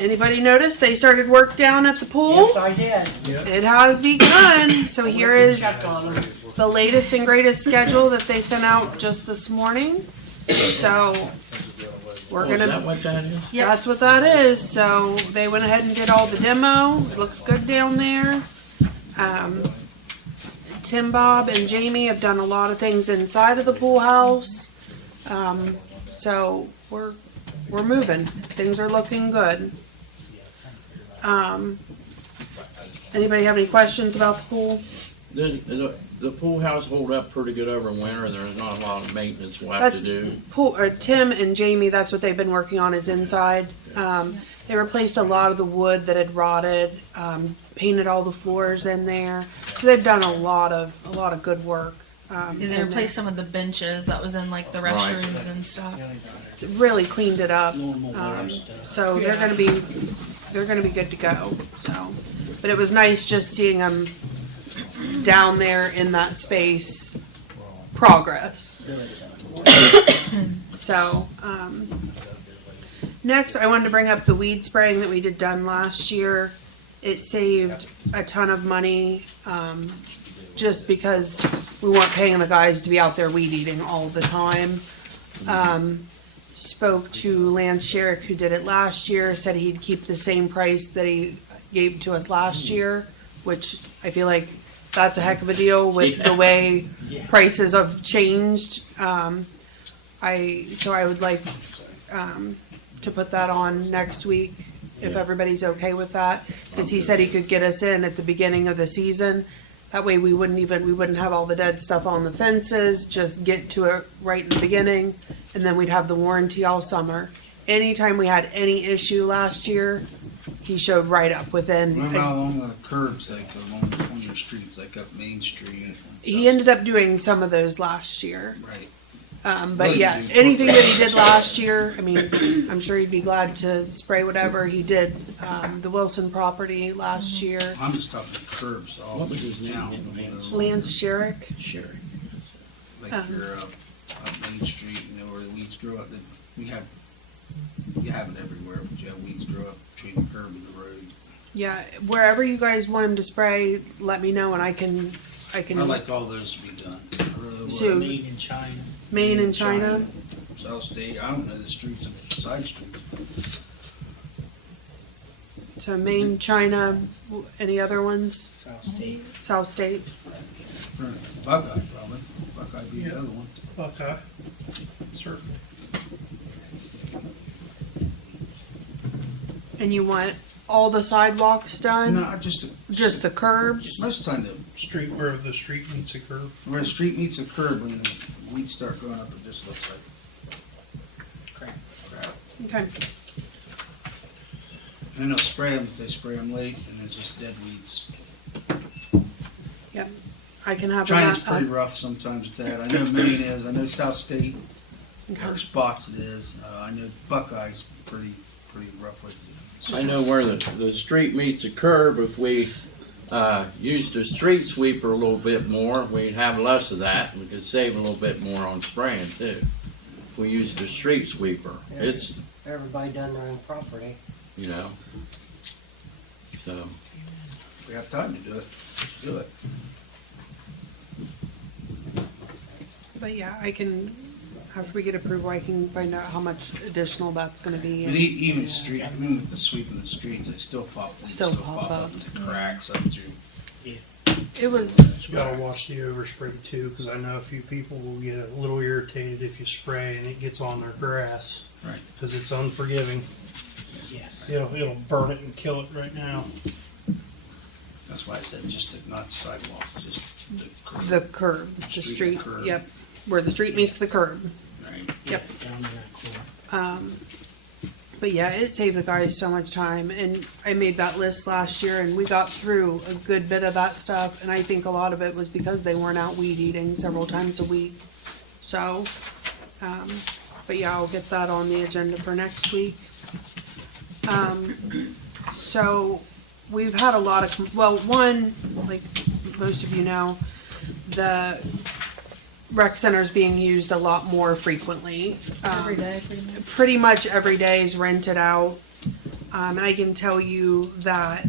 Anybody notice they started work down at the pool? Yes, I did. It has begun. So here Went to is check on 'em. the latest and greatest schedule that they sent out just this morning. So we're Is that gonna, what that is? that's what that is. So they went ahead and did all the demo. It looks good down there. Tim, Bob, and Jamie have done a lot of things inside of the pool house. So we're moving. Things are looking good. Anybody have any questions about the pool? The pool house hold up pretty good over winter. There's not a lot of maintenance we'll have to do. Tim and Jamie, that's what they've been working on is inside. They replaced a lot of the wood that had rotted, painted all the floors in there. So they've done a lot of good work. They replaced some of the benches that was in like the restrooms and stuff. It's really cleaned it up. Normal wear stuff. So they're gonna be good to go. So, but it was nice just seeing them down there in that space. Progress. So, next I wanted to bring up the weed spraying that we done last year. It saved a ton of money, just because we weren't paying the guys to be out there weed eating all the time. Spoke to Lance Sherrick, who did it last year, said he'd keep the same price that he gave to us last year, which I feel like that's a heck of a deal with the way prices have changed. So I would like to put that on next week if everybody's okay with that, because he said he could get us in at the beginning of the season. That way we wouldn't have all the dead stuff on the fences, just get to it right in the beginning, and then we'd have the warranty all summer. Anytime we had any issue last year, he showed right up within. Remember how along the curbs, like along your streets, like up Main Street? He ended up doing some of those last year. Right. But yeah, anything that he did last year, I mean, I'm sure he'd be glad to spray whatever he did. The Wilson property last year. I'm just talking curbs all What was his name? down. Lance Sherrick. Sure. Like you're up Main Street, where the weeds grow up. You have it everywhere, but you have weeds grow up between the curb and the road. Yeah, wherever you guys want him to spray, let me know and I can. I'd like all those to be done. I really would. So- Made in China. Maine and China. South State, I don't know the streets, side streets. So Maine, China, any other ones? South State. South State. Buckeye probably. Buckeye be the other one. Okay, certainly. And you want all the sidewalks done? No, Just the curbs? most of the time Street where the street meets a curve. where the street meets a curb, when the weeds start growing up, it just looks like Crap. crap. Okay. And then they'll spray them, they spray them late, and it's just dead weeds. Yep. I can have China's that. pretty rough sometimes with that. I know Maine is, I know South State, Okay. or spots it is. I know Buckeye's pretty rough with it. I know where the street meets a curb. If we used the street sweeper a little bit more, we'd have less of that. We could save a little bit more on spraying too. If we used the street sweeper, it's, Everybody done their own property. you know. So, If we have time to do it, let's do it. But yeah, I can, after we get approval, I can find out how much additional that's gonna be. But even with the sweeping the streets, they still pop up the cracks up through. It was, You gotta watch the overspray too, because I know a few people will get a little irritated if you spray and it gets on their grass. Right. Because it's unforgiving. Yes. It'll burn it and kill it right now. That's why I said not the sidewalks, just the curb. the curb, the Street street, curb. yep, where the street meets the curb. Right. Yep. Down in that corner. But yeah, it saved the guys so much time, and I made that list last year, and we got through a good bit of that stuff, and I think a lot of it was because they weren't out weed eating several times a week. So, but yeah, I'll get that on the agenda for next week. So, we've had a lot of, one, like most of you know, the rec center's being used a lot more frequently. Every day, pretty much. Pretty much every day is rented out. And I can tell you that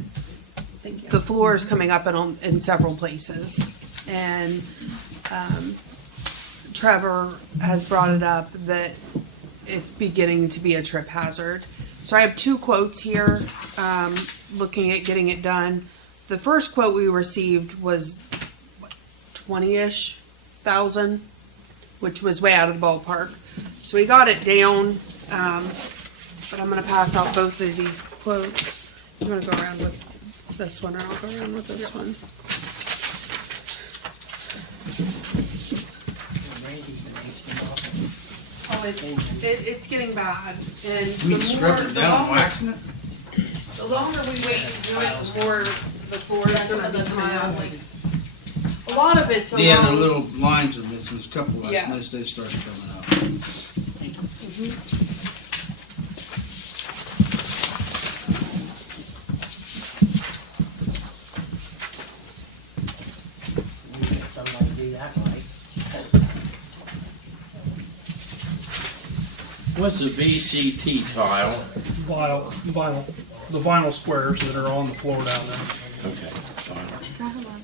the floor is coming up in several places. And Trevor has brought it up that it's beginning to be a trip hazard. So I have two quotes here, looking at getting it done. The first quote we received was 20-ish thousand, which was way out of the ballpark. So we got it down, but I'm gonna pass out both of these quotes. I'm gonna go around with this one, and I'll go around with this one. Randy's been asking about it. Oh, it's getting bad, and We scrub it down, waxing it? the longer we wait to do it, the more the floor is Some gonna of be the coming tile, out. like, A lot of it's Yeah, the along- little lines are missing, there's a couple I Yeah. noticed they started coming up. We get somebody to do that right. What's a VCT tile? Vinyl, the vinyl squares that are on the floor down there. Okay, fine. can I have one?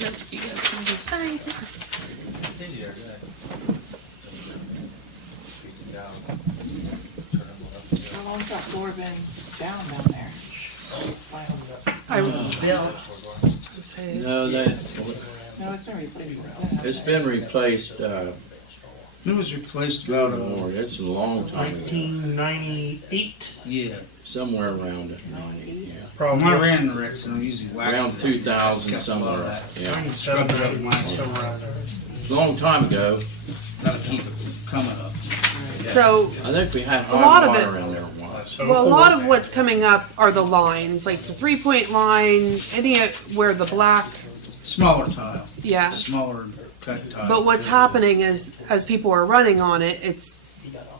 Nope, you got it. Sorry. How long's that floor been down there? It's vinyl. I would Bill, say No, it's- No, it's been replaced since then. it's been replaced, It was replaced about, more, it's a long time ago, 1998, yeah. somewhere around it, 90, yeah. When I probably. ran the wrecks, I'm usually waxing. Around 2000 Kept a lot of somewhere, that. yeah. 97, Scrub it up and wax it. somewhere around there. It's a long time ago. Gotta keep it from coming up. So, I think we had A lot hot of water it- in there once. well, a lot of what's coming up are the lines, like the 3-point line, where the black, Smaller tile, yeah. smaller cut tile. But what's happening is, as people are running on it, it's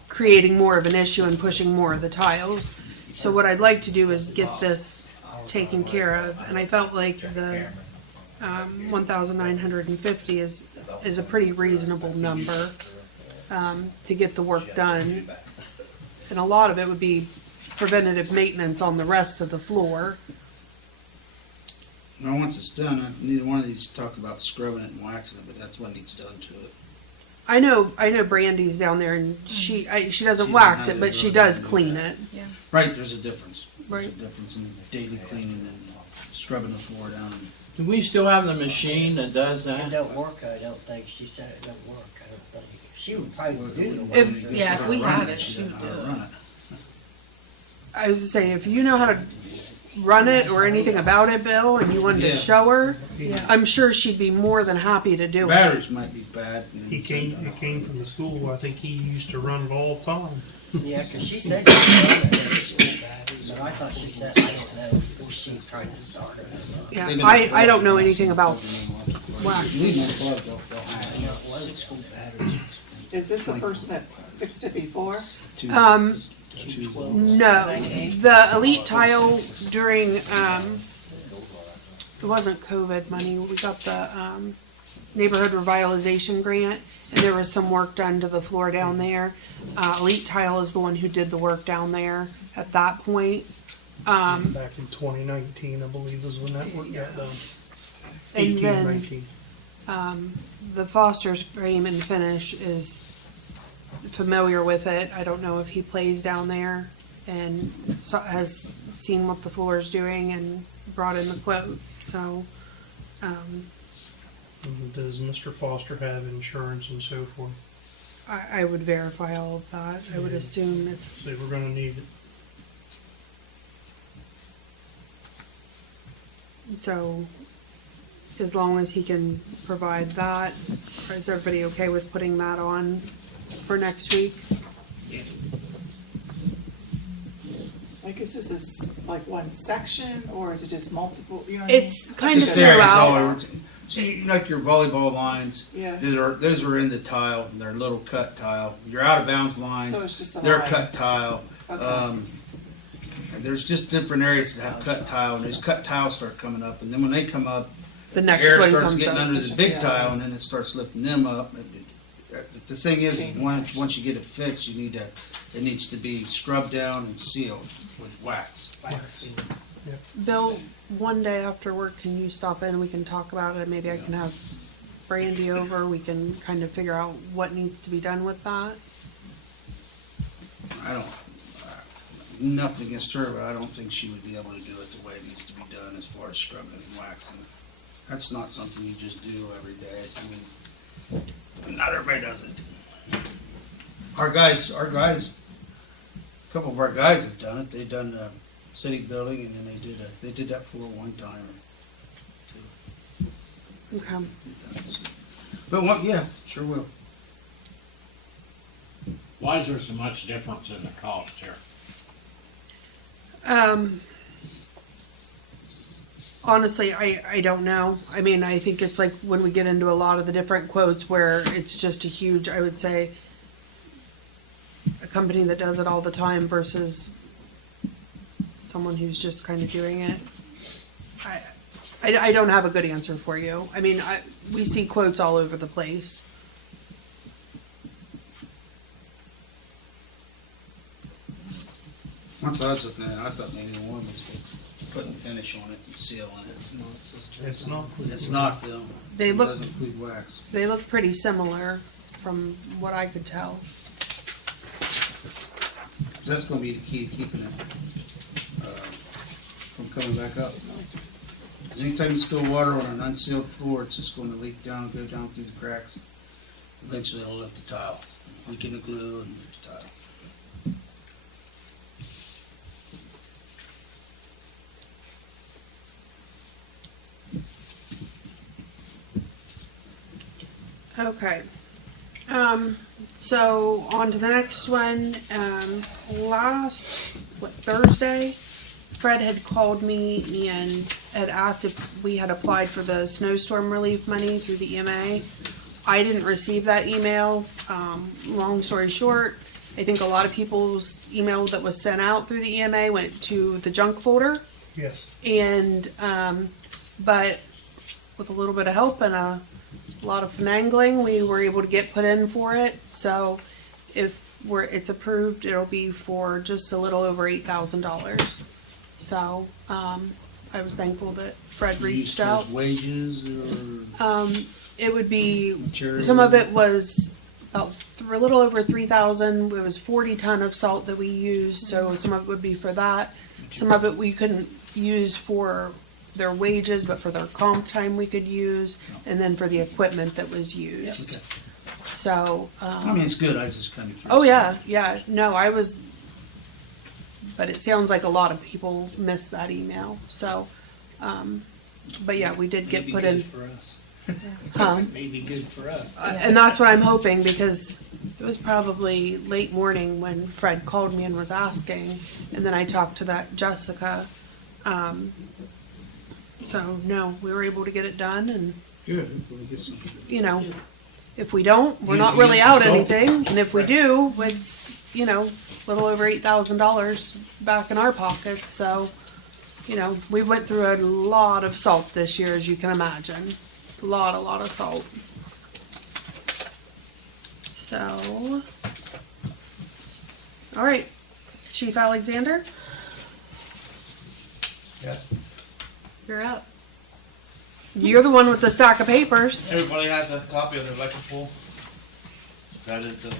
creating more of an issue and pushing more of the tiles. So what I'd like to do is get this taken care of, and I felt like the 1,950 is a pretty reasonable number to get the work done. And a lot of it would be preventative maintenance on the rest of the floor. Now, once it's done, neither one of these talk about scrubbing it and waxing it, but that's what needs done to it. I know Brandy's down there, and she doesn't She doesn't wax have it, the but she ability does to do clean that. it. Right, there's a difference. There's a Right. difference in daily cleaning and scrubbing the floor down. Do we still have the machine that does it that? don't work, I don't think. She said it don't work, I don't think. She would probably do the work. If- Yeah, if we Run had it, she she doesn't would know how do to it. run it. I was just saying, if you know how to run it or anything about it, Bill, and you wanted to Yeah. show her, I'm sure she'd be more than happy to do it. Batteries might be bad. He came from the school, I think he used to run it all the time. Yeah, 'cause she said she was running it at school batteries, but I thought she said, I don't know, before she tried to start it. Yeah, They've been I don't know anything about wax. You need more plug, they'll have I know it was school batteries. Is this the person that fixed it before? two. No, the elite tile during, it wasn't COVID money, we got the, neighborhood revitalization grant, and there was some work done to the floor down there. Elite Tile is the one who did the work down there at that point. Back in 2019, I believe, is when that work got done. And 18, then 19. the Foster's frame and finish is familiar with it. I don't know if he plays down there and has seen what the floor is doing and brought in the quote. So, Does Mr. Foster have insurance and so forth? I would verify all of that. I would assume if, So we're gonna need it. so, as long as he can provide that, is everybody okay with putting that on for next week? Like, is this like one section, or is it just multiple, you know what I mean? It's kind of Just areas all throughout. over. See, like your volleyball lines, Yeah. those are in the tile, they're little cut tile. Your out of bounds lines, So it's just the they're lines. cut tile. Okay. And there's just different areas that have cut tile, and those cut tiles start coming up, and then when they come up, The next air one starts comes getting up. under the big Yeah. tile, and then it starts lifting them up. The thing is, once you get it fixed, you need to it needs to be scrubbed down and sealed with wax. Bill, one day after work, can you stop in? We can talk about it. Maybe I can have Brandy over. We can kind of figure out what needs to be done with that. I don't, nothing against her, but I don't think she would be able to do it the way it needs to be done as far as scrubbing and waxing. That's not something you just do every day. I mean, not everybody does it. Our guys, a couple of our guys have done it. They've done the city building, and then they did that floor one time. Okay. But what? Yeah, sure will. Why is there so much difference in the cost here? Honestly, I don't know. I mean, I think it's like when we get into a lot of the different quotes where it's just a huge, I would say, a company that does it all the time versus someone who's just kind of doing it. I don't have a good answer for you. I mean, we see quotes all over the place. Once I was looking at it, I thought maybe the one was putting finish on it and sealing it. It's not. It's not though. They It look- doesn't include wax. They look pretty similar from what I could tell. That's gonna be the key to keeping it, from coming back up. 'Cause anytime you spill water on an unsealed floor, it's just gonna leak down, go down through the cracks. Eventually it'll lift the tile, weaken the glue and lift the tile. Okay. So on to the next one. Thursday, Fred had called me and had asked if we had applied for the snowstorm relief money through the EMA. I didn't receive that email. Long story short, I think a lot of people's email that was sent out through the EMA went to the junk folder. Yes. And, but with a little bit of help and a lot of finagling, we were able to get put in for it. So if it's approved, it'll be for just a little over $8,000. So, I was thankful that Fred reached Use out. those wages or It would be, materials? some of it was about a little over 3,000. It was 40 ton of salt that we used, so some of it would be for that. Some of it we couldn't use for their wages, but for their comp time we could use, and then for the equipment that was used. Okay. So, I mean, it's good, I was just kinda curious. oh yeah, no, but it sounds like a lot of people missed that email, so, but yeah, we did get put in. For us. Huh? Maybe good for us. And that's what I'm hoping, because it was probably late morning when Fred called me and was asking, and then I talked to that Jessica. So no, we were able to get it done, and Good, we'll get some. you know, if we don't, we're You- not you really get some out salt. anything, and if we do, it's, you know, a little over $8,000 back in our pockets, so, you know, we went through a lot of salt this year, as you can imagine. A lot of salt. So, all right, Chief Alexander, Yes. You're up. you're the one with the stack of papers. Everybody has a copy of their electric pool. That is the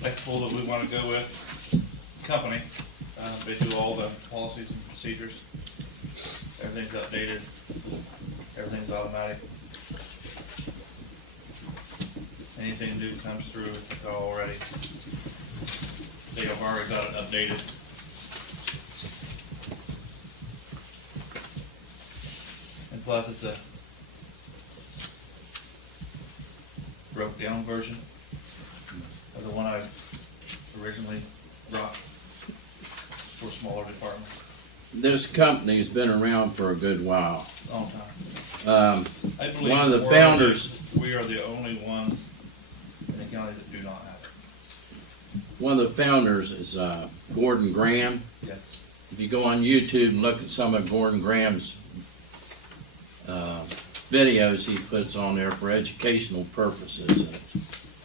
electric pool that we want to go with. Company. They do all the policies and procedures. Everything's updated. Everything's automatic. Anything new comes through, it's all ready. They have already got it updated. And plus, it's a broke down version of the one I originally brought for smaller departments. This company's been around for a good while. Long time. I believe One of the we're founders, we are the only ones in the county that do not have it. one of the founders is Gordon Graham. Yes. If you go on YouTube and look at some of Gordon Graham's videos he puts on there for educational purposes, it's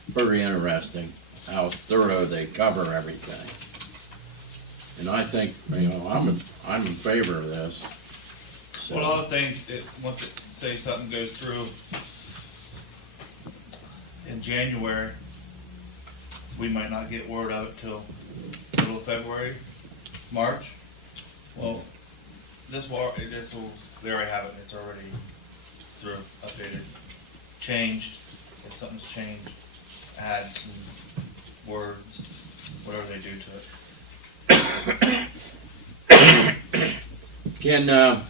very interesting. how thorough they cover everything. And I think, I'm in favor of this. So, Well, a lot of things, once it, say something goes through in January, we might not get word of it till middle of February, March. Well, this will, they already have it, it's already through, updated, changed, if something's changed, add some words, whatever they do to it. can,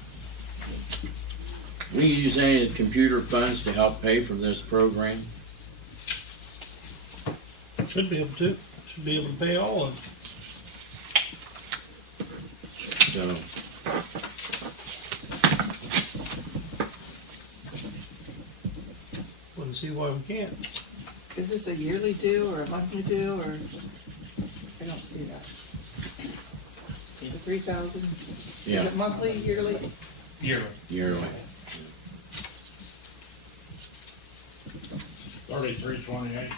we use any of the computer funds to help pay for this program? Should be able to. Should be able to pay all of it. So, Wouldn't see why we can't. Is this a yearly due or a monthly due, or, I don't see that. The 3,000, is yeah, it monthly, yearly? Yearly. yearly. 3328.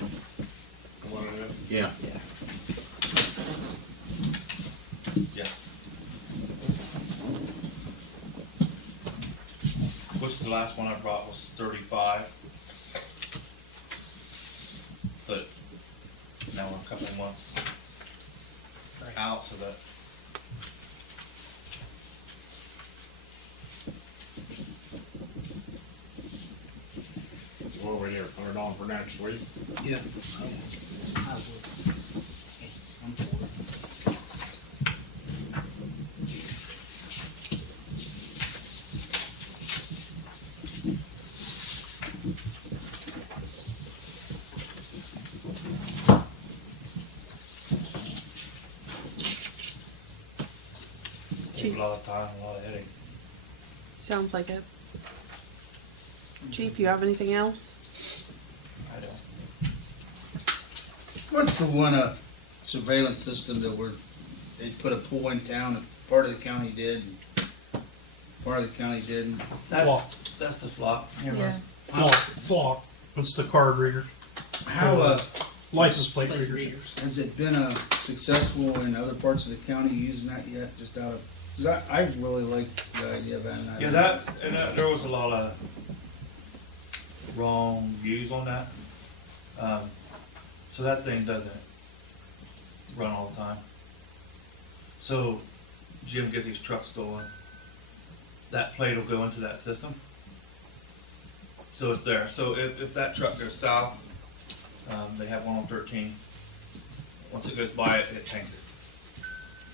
What it is. Yeah. Yes. Which the last one I brought was 35. But now we're a couple of months out, so that What we there, put it on for next week. Yeah. I would. I'm for it. save a lot of time, a lot of headache. Sounds like it. Chief, you have anything else? I don't. What's the one, surveillance system that they put a pool in town, and part of the county did, and part of the county didn't? Flock. That's the flock. Yeah. Flock. It's the card reader. How, License plate readers. has it been, successful in other parts of the county using that yet, just out of, cause I really like the idea of having that. Yeah, there was a lot of wrong views on that. So that thing doesn't run all the time. So Jim gets his truck stolen, that plate will go into that system. So it's there. So if that truck goes south, they have one on 13. Once it goes by it, it tanks it.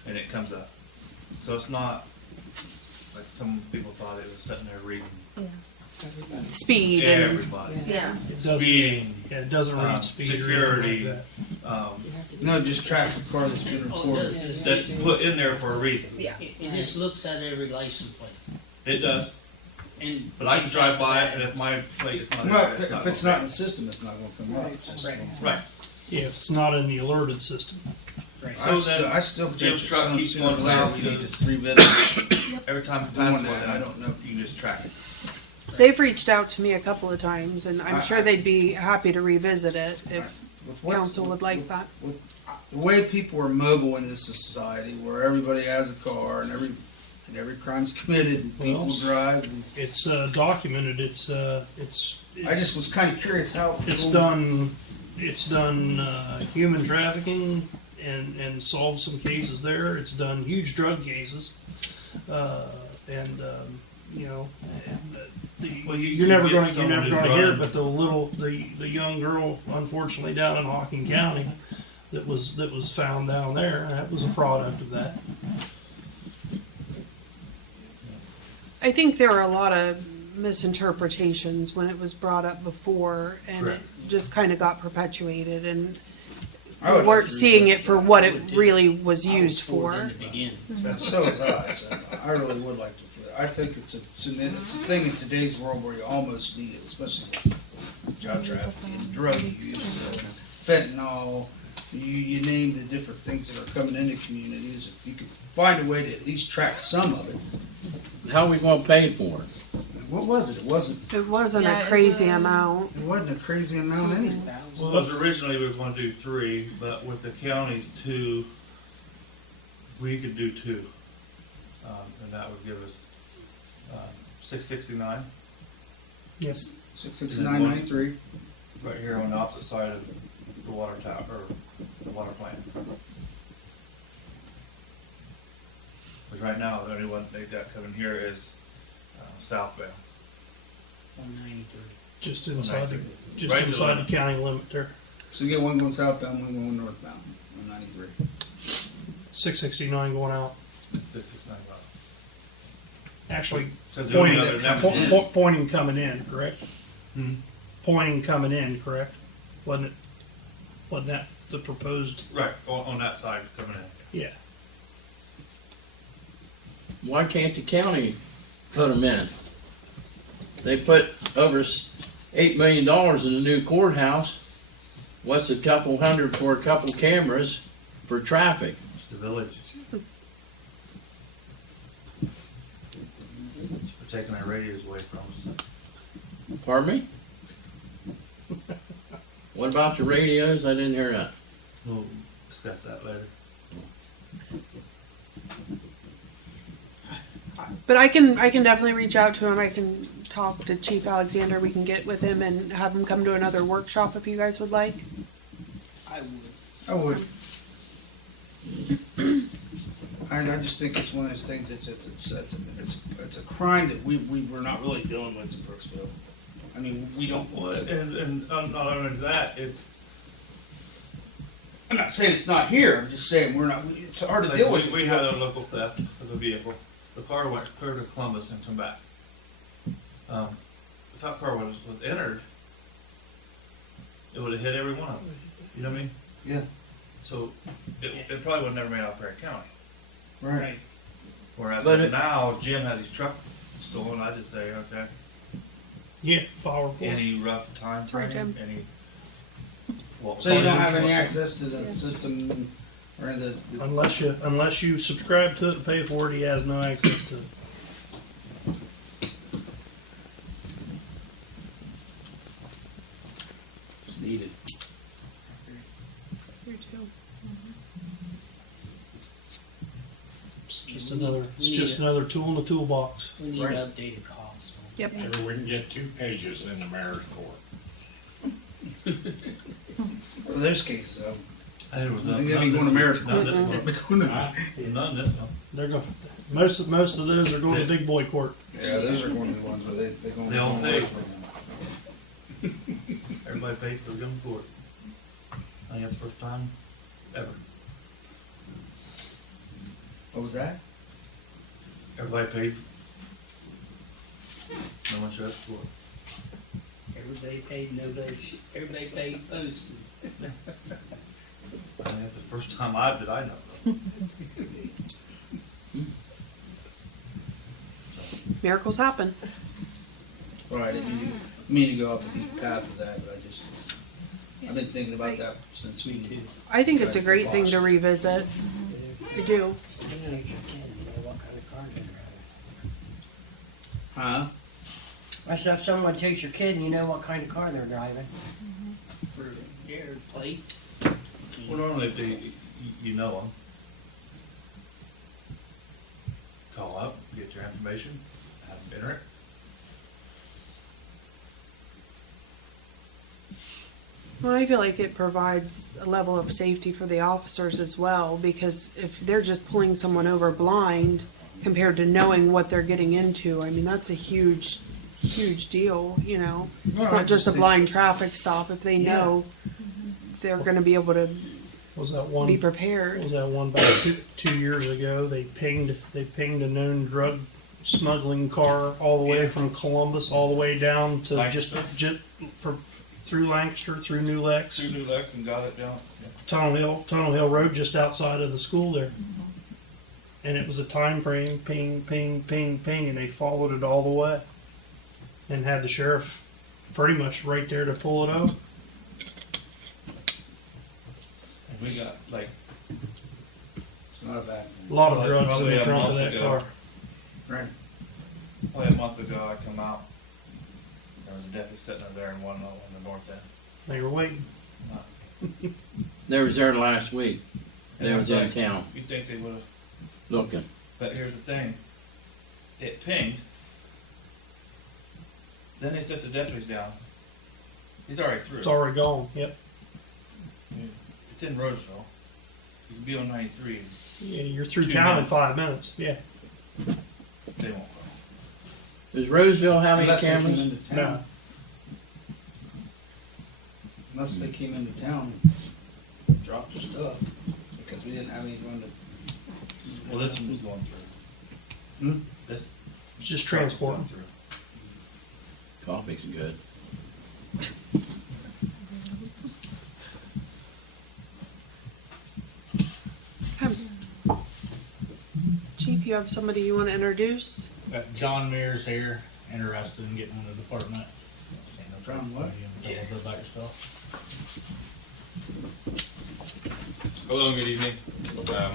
And it comes up. So it's not like some people thought it was sitting there reading Speed and everybody. Yeah. It doesn't, Speeding, yeah, it doesn't read speed or anything security, like that. No, just tracks the car that's been reported. that's put in there for a reason. Yeah. It just looks at every license plate. It does. And But I can drive by it, and if my plate is not in Well, there, if it's not in the system, it's not gonna come up. Right. Yeah, if it's not in the alerted system. So I still think Jim's that truck some keeps sooner or going later south, we you need just- to revisit Every time it doing passes that. I one, don't know. you can just track it. they've reached out to me a couple of times, and I'm I- sure they'd be happy to revisit it if With what's- council would like that. The way people are mobile in this society, where everybody has a car and every crime's committed and people Well, drive, and It's documented. It's I just was kind of curious how. It's done human trafficking and solved some cases there. It's done huge drug cases, you know, Well, you're never get going to someone who's hear. running. But the young girl, unfortunately, down in Hocking County, that was found down there. That was a product of that. I think there were a lot of misinterpretations when it was brought up before, and it just kind of got perpetuated, and I we would weren't like to seeing revisit it for that. what it really was I used for it for. in the beginning. So is I. So I really would like to. I think it's a thing in today's world where you almost need it, especially with child trafficking, drug use, fentanyl. You name the different things that are coming into communities. If you could find a way to at least track some of it. How are we gonna pay for it? What was it? It wasn't. It wasn't Yeah, a it crazy was- amount. It wasn't a crazy amount anyway. Well, it was originally we was gonna do 3, but with the counties 2, we could do 2. And that would give us, 669, Yes. 66993. right here on the opposite side of the water tower, or the water plant. Because right now, the only one they got coming here is, southbound. 193. Just inside the, just Right to inside the- the county limit there. So you get one going southbound, one going northbound on 93. 669 going out. 669. Actually, Because the only pointing, other next pointing coming in, correct? Hmm. Pointing coming in, correct? Wasn't it? Wasn't that the proposed? Right, on that side coming in. Yeah. Why can't the county put them in? They put over $8 million in the new courthouse. What's a couple hundred for a couple cameras for traffic? It's the village. We're taking our radios away from us. Pardon me? What about the radios? I didn't hear that. We'll discuss that later. But I can definitely reach out to him. I can talk to Chief Alexander. We can get with him and have him come to another workshop if you guys would like. I would. I just think it's one of those things. It's a crime that we're not really dealing with in Crooksville. I mean, we don't. Well, and not only that, it's I'm not saying it's not here. I'm just saying we're not. It's hard to like deal with. we had a local theft of a vehicle. The car went clear to Columbus and come back. If that car was entered, it would have hit every one of them. You know what I mean? Yeah. So it probably would have never made out Perry County. Right. Whereas But it- now Jim had his truck stolen, I just say, okay, Yeah, file report. any rough time right, frame, Jim. any. Well, So you don't have financial- any access to the system or the Unless you subscribe to it and pay for it, he has no access to it. it's needed. It's just another tool in the toolbox. We need Right. updated costs. Yep. Maybe we can get 2 pages in the mayor's court. For those cases, I think it was I think that'd be going to mayor's None court. this one. Huh? None this one. They're going. Most of those are going to big boy court. Yeah, those are one of the ones where they're going to They all go away pay. from them. Everybody paid for the gun court. I think that's the first time ever. What was that? Everybody paid. No one showed up for it. Everybody paid, everybody paid posted. I think that's the first time I know of. Miracles happen. Right, I didn't mean to go off the beaten path of that, but I've been thinking about that since we too. I think it's a great thing to revisit. I do. You know what kind of car they're driving. Huh? I said, if someone takes your kid and you know what kind of car they're driving. For their plate. Well, normally if you know them, call up, get your information, have them enter it. Well, I feel like it provides a level of safety for the officers as well, because if they're just pulling someone over blind compared to knowing what they're getting into, I mean, that's a huge deal, you know? No, It's I not just a just blind traffic stop. If they Yeah. know, they're gonna be able to Was that one? be prepared. Was that one about 2 years ago? They pinged a known drug smuggling car all the way from Columbus all the way down to Lancaster? through Lancaster, through New Lex, Two new Lex and got it down. Tunnel Hill Road, just outside of the school there. And it was a time frame, ping, ping, ping, ping, and they followed it all the way, and had the sheriff pretty much right there to pull it over. And we got like, It's not a bad A thing. lot of Like drugs in probably the a trunk of month that ago. car. Right. probably a month ago, I come out, there was a deputy sitting over there in one in the north end. They were waiting. They was there last week. They was in town You'd think they would've, looking. but here's the thing. It pinged. Then they set the deputies down. He's already through. It's already gone, yep. It's in Roseville. You can be on 93. Yeah, you're through 2 town in minutes. 5 minutes, yeah. They won't go. Does Roseville have any Unless they came cameras? into No. town. Unless they came into town and dropped their stuff, because we didn't have anyone to. Well, this one was going through. Hmm? This. It's just transporting. Going through. Coffee's good. Chief, you have somebody you want to introduce? Got John Mears here, interested in getting in the department. Stand up there. John what? A little bit about yourself. Hello and good evening.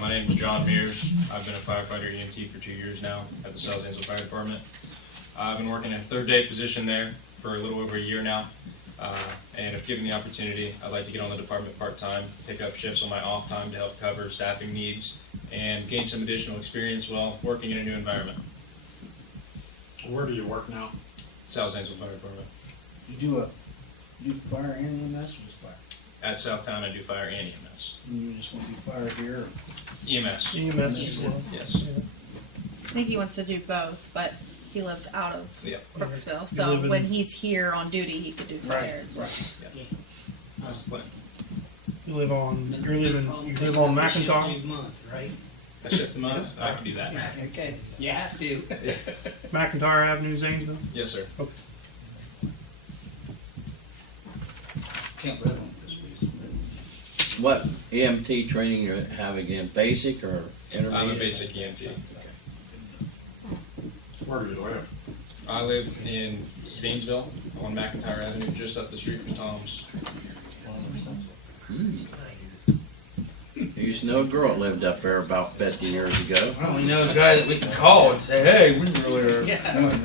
My name is John Mears. I've been a firefighter EMT for 2 years now at the South Zanesville Fire Department. I've been working a third day position there for a little over a year now. And if given the opportunity, I'd like to get on the department part-time, pick up shifts on my off time to help cover staffing needs and gain some additional experience while working in a new environment. Where do you work now? South Zanesville Fire Department. You do fire and EMS or just fire? At Southtown, I do fire and EMS. And you just want to do fire here? Or? EMS. EMS as well. Yes. Yeah. I think he wants to do both, but he lives out of Yep. Crooksville, You so live in- when he's here on duty, he could do fire as well. That's the plan. You live on McIntyre? Right? A shift a month, I can do that. Okay, you have to. McIntyre Avenue, Zanesville? Yes, sir. Can't live on it this week. What EMT training you have again? Basic or intermediate? I'm a basic EMT. Where do you live? I live in Zanesville on McIntyre Avenue, just up the street from Tom's. I used to know a girl that lived up there about 50 years ago. Well, we know a guy that we can call and say, hey, we really are. Yeah.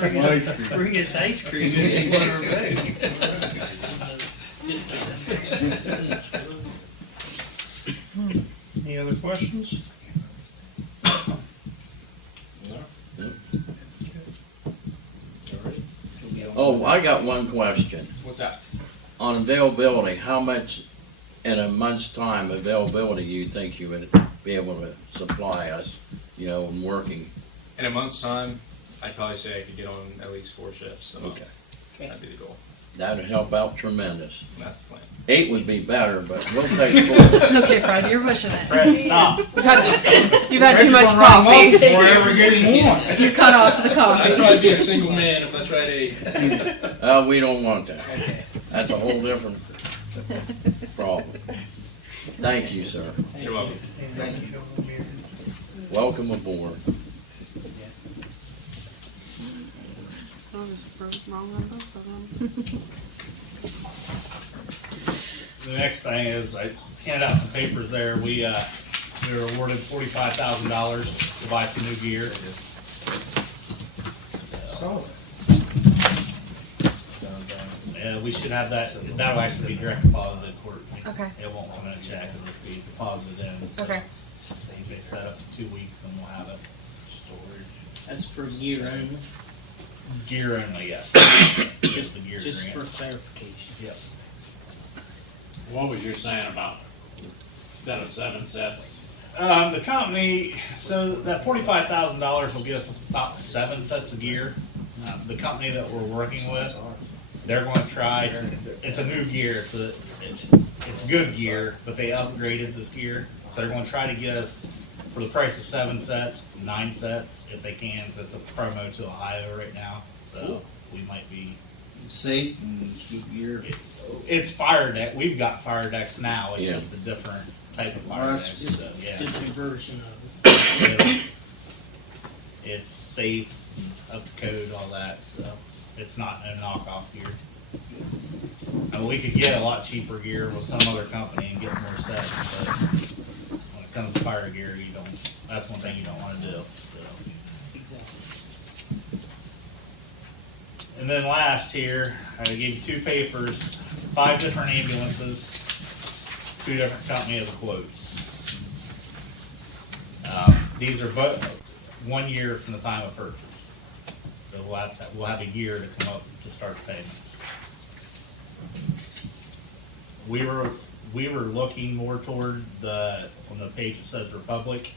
Bring Ice us, cream. bring us ice cream if you want our food. Just kidding. Any other questions? Oh, I got one question. What's that? On availability, how much in a month's time availability you think you would be able to supply us, and working? In a month's time, I'd probably say I could get on at least 4 shifts. So Okay. that'd be the goal. That would help out tremendous. And that's the plan. 8 would be better, but we'll take 4. Okay, Fred, you're pushing it. Fred, stop. You've had too much coffee. Before I ever get any more. You cut off the I'd coffee. probably be a single man if I tried 8. We don't want that. That's a whole different problem. Thank you, sir. You're welcome. Thank you. Welcome aboard. Oh, this is wrong on both of them. The next thing is, I handed out some papers there. We were awarded $45,000 to buy some new gear. Solid. We should have that, that'll actually be direct deposit at court. Okay. It won't come in a check, it'll just be deposited in. So Okay. They set up to 2 weeks and we'll have it stored. That's for year only, Gear only, yes. Just the gear just for grant. clarification. Yep. What was you saying about instead of 7 sets? The company, so that $45,000 will get us about 7 sets of gear. The company that we're working with, they're going to try to, it's a new gear, it's good gear, but they upgraded this gear. So they're going to try to get us, for the price of 7 sets, 9 sets, if they can, 'cause it's a promo to Ohio right now. So we might be, Safe and keep your. it's fire deck, we've got fire decks now, it's Yeah. just a different type of Well, fire that's deck. Just So, yeah. different version of it. It's safe, up to code, all that, so it's not a knockoff gear. I mean, we could get a lot cheaper gear with some other company and get more sets, but when it comes to fire gear, you don't, that's one thing you don't wanna do, so. Exactly. And then last here, I gave you 2 papers. 5 different ambulances, 2 different company of quotes. These are both 1 year from the time of purchase. So we'll have a year to come up to start payments. We were looking more toward on the page it says Republic,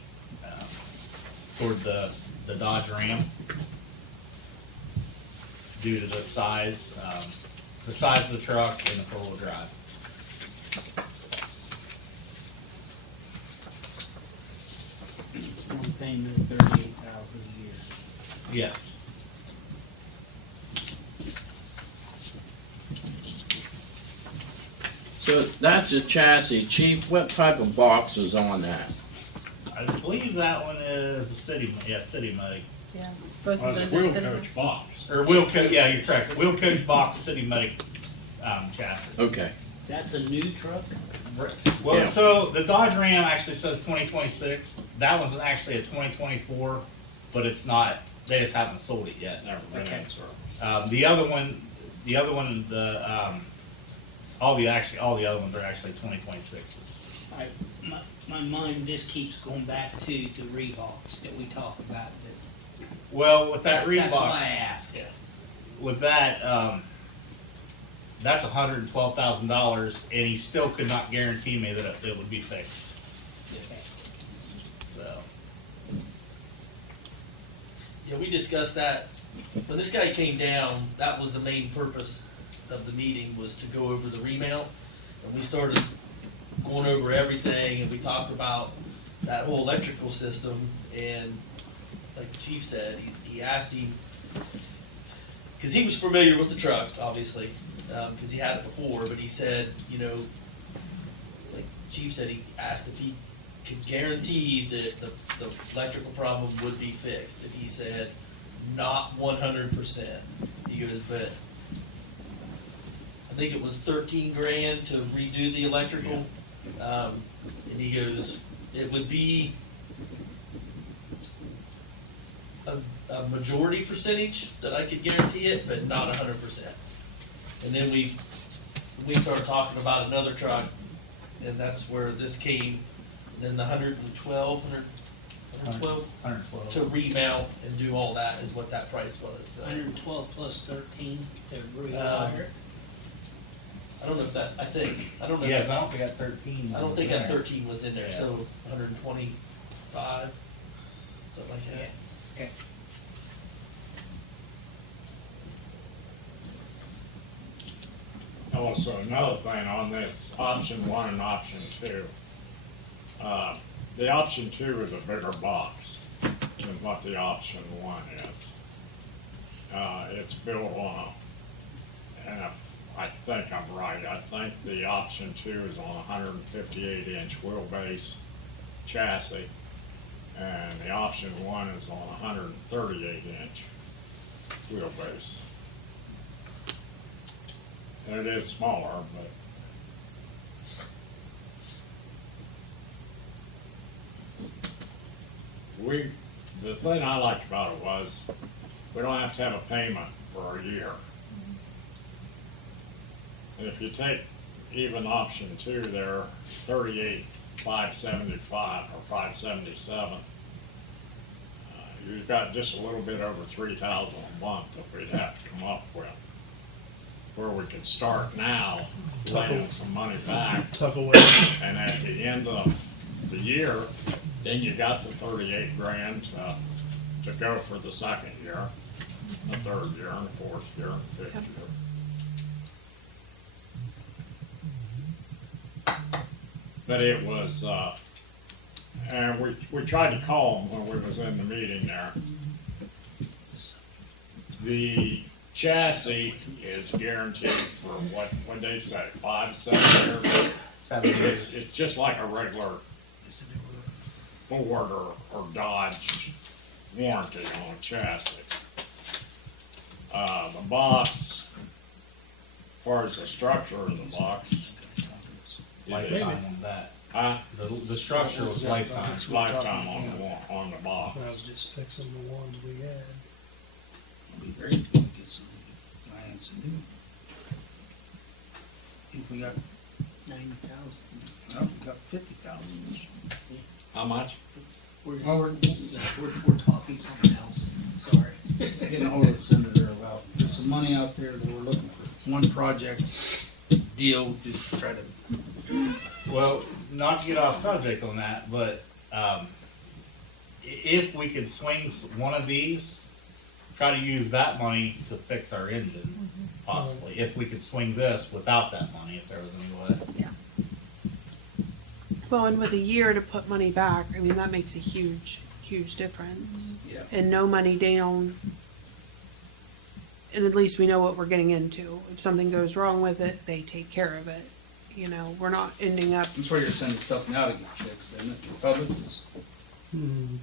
toward the Dodge Ram, due to the size of the truck and the 4-wheel drive. It's one payment of $38,000 a year. Yes. So that's a chassis. Chief, what type of box is on that? I believe that one is a city medic. Yeah, both Or of the those are wheel sitting. coach box. Or wheel coach, yeah, you're correct. Wheel coach box city medic chassis. Okay. That's a new truck? Well, Yeah. so the Dodge Ram actually says 2026. That one's actually a 2024, but it's not. They just haven't sold it yet. Never been Okay. in, sir. The other one, all the other ones are actually 2026s. My mind just keeps going back to the Reeboks that we talked about. Well, with that That's why I Reebok, asked. with that, that's $112,000, and he still could not guarantee me that it would be fixed. Okay. So. Yeah, we discussed that. When this guy came down, that was the main purpose of the meeting, was to go over the remount. And we started going over everything, and we talked about that whole electrical system. And like the chief said, he asked him, because he was familiar with the truck, obviously, because he had it before, but he said, you know, like Chief said, he asked if he could guarantee that the electrical problem would be fixed. And he said, not 100%. He goes, but I think it was 13 grand to redo the electrical. And he goes, it would be a majority percentage that I could guarantee it, but not 100%. And then we started talking about another truck, and that's where this came. And then the 112 to remount and do all that is what that price was. So, 112 plus 13 to rewire it. I don't know if that, I don't know. Yeah, 'cause I don't think that 13. I don't think was that in there. 13 was in there, Yeah. so 125, something like that. Okay. Also, another thing on this, option 1 and option 2. The option 2 is a bigger box than what the option 1 is. It's built on and I think I'm right, I think the option 2 is on a 158-inch wheelbase chassis, and the option 1 is on a 138-inch wheelbase. And it is smaller, but the thing I liked about it was, we don't have to have a payment for a year. And if you take even option 2 there, 38,575 or 577, you've got just a little bit over 3,000 a month that we'd have to come up with. Where we could start now, laying some money back, Tuck away. and at the end of the year, then you got the 38 grand to go for the second year, the third year, and the fourth year, and the fifth year. But it was, and we tried to call them when we was in the meeting there. The chassis is guaranteed for what they say, 5-7 years. 7 years. It's just like a regular Ford or Dodge warranty on a chassis. The box, as far as the structure of the box, Lifetime on that. The structure was lifetime. it's lifetime on the box. I was just fixing the ones we had. It'd be very good to get some, buy some new. think we got, 90,000. no, we got 50,000. How much? We're Oh, we're talking something else, sorry. Getting a hold of the senator about, there's some money out there that we're looking for. One project deal, just to try to, Well, not to get off subject on that, but if we could swing one of these, try to use that money to fix our engine, possibly. If we could swing this without that money, if there was any way. Well, and with a year to put money back, I mean, that makes a huge, huge difference. yeah. And no money down. And at least we know what we're getting into. If something goes wrong with it, they take care of it. You know, we're not ending up, That's where you're sending stuff now to get fixed, isn't it? Republic's,